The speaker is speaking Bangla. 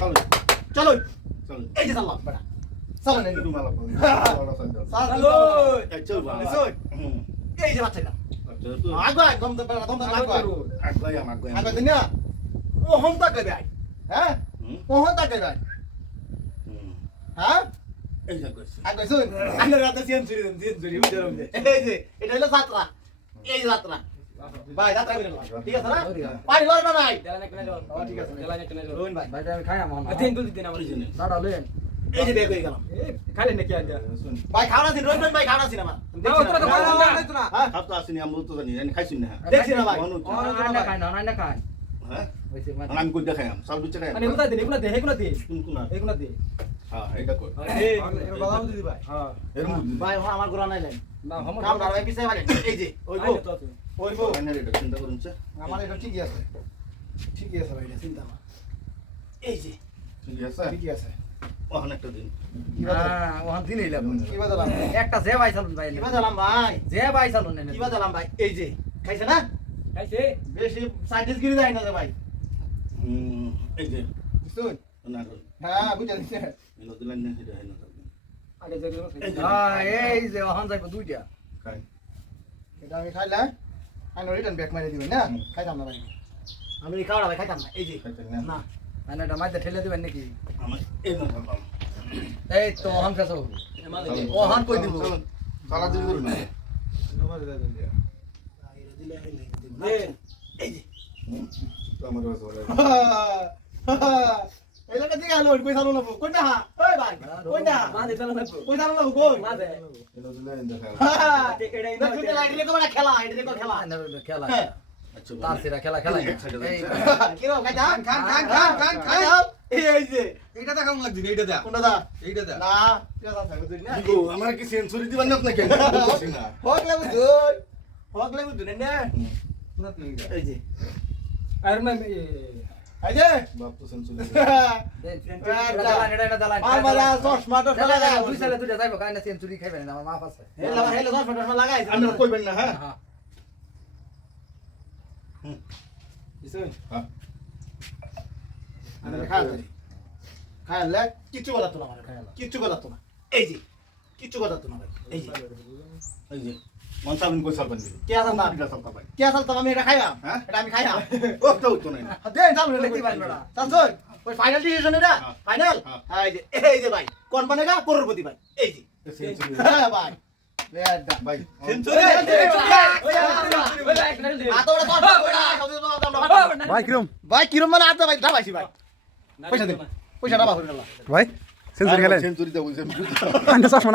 চলো। চলো। চলো। এই যে বেটা। চালো। চল এই বাচ্চাটা। আচ্ছা গম তো বেটা গম তো আগে। আমার আগাই আগে দিন না। ও হম তা কে ভাই হ্যাঁ? হুম। ও হম তা ভাই হ্যাঁ? এই যা কইছি আগে শুন। আগে রাতে সিএম চুরি দেন সিএম চুরি বুঝে এই যে এটা হলো যাত্রা। এই যাত্রা। ভাই করে নাও। ঠিক আছে না? পানি লয় না ভাই। ঠিক আছে রোহিন ভাই। ভাইটা আমি খাই আমার নে। দাদা লেন এই যে বেগ হয়ে গেলাম। শুন। ভাই খাওয়া দিন রোহিন ভাই খাওয়া দিন আমার? দেখছি না। হ্যাঁ? খাপ তো আসেনি আমি তো জানি জানি খাইছি না। দেখছি না ভাই। অনু খাই না আইনা খাই হ্যাঁ? মানে আমি কই দেখাই সব এটা কই এর মুদি ভাই হ্যাঁ আমার গোড়া নাই নাই কাম না ভাই পিছে এই যে আমার এটা ঠিকই আছে। ঠিকই আছে ভাই চিন্তা না এই যে ঠিক আছে? ঠিকই আছে। ওখানে একটা দিন। হ্যাঁ একটা যে ভাই চালুন ভাই ভাই? যে ভাই চালুন নেন কি ভাই? এই যে খাইছে না? বেশি সাইন্টিস্ট গিরি যায় না যে ভাই। হুম এই যে। রই হ্যাঁ বুঝে হ্যাঁ এই যে ওখান যাইব দুইটা। খাই। এটা আমি খাইলে আমি রিটার্ন ব্যাক মারি দিবেন না? খাইতাম না ভাই। আমি খাওয়া ভাই খাইতাম না এই যে। না? না। আইনা এটা মাইতে ঠেলে দিবেন নাকি? এই না খাবাম এই তো ওখান কাছে কই দিব? সারা দিন না। আমার আলো কই চালো কই না ওই ভাই কই না কই চালো না কই এলো দিলেন দেখা খেলা। এটা খেলা। আইনা খেলা আচ্ছা তার সিরা খেলা খেলা কি রো খাইতা খান, খান, খান, খান, খান। এই যে। এইটা দেখাম লাগবে এইটা দেখ। কোনটা? দা এইটা না এটা দা না। গো আমার কি সেঞ্চুরি দিবেন না আপনাকে? হক লাগু দুই হক লাগু দুই না। এই যে। এটা এটা আর হ্যাঁ? হ্যাঁ। হ্যাঁ। কিচ্ছু কথা তো না মানে কিচ্ছু কথা তো না। এই যে কিচ্ছু কথা তো না এই যে। এই যে। মনসাবিন কই সালবেন কে আসাল না এটা সালতা ভাই কে আসাল তো আমি এটা খাইলাম হ্যাঁ? এটা আমি খাইলাম ও তো তো নাই দেন চালু রে দেখতে পারেন বেটা। চালছুন ওই ফাইনাল ডিসিশন এটা হ্যাঁ। ফাইনাল হ্যাঁ। এই যে এই যে ভাই কোন বানেগা করোড়পতি ভাই এই যে হ্যাঁ ভাই ভাই ভাই কিরম ভাই কিরম মানে আটটা ভাই ধাবাইছি ভাই পয়সা দে পয়সা ডাবা করে ভাই সেঞ্চুরি খেলেন সেঞ্চুরি বলছেন আন্ডা চশমা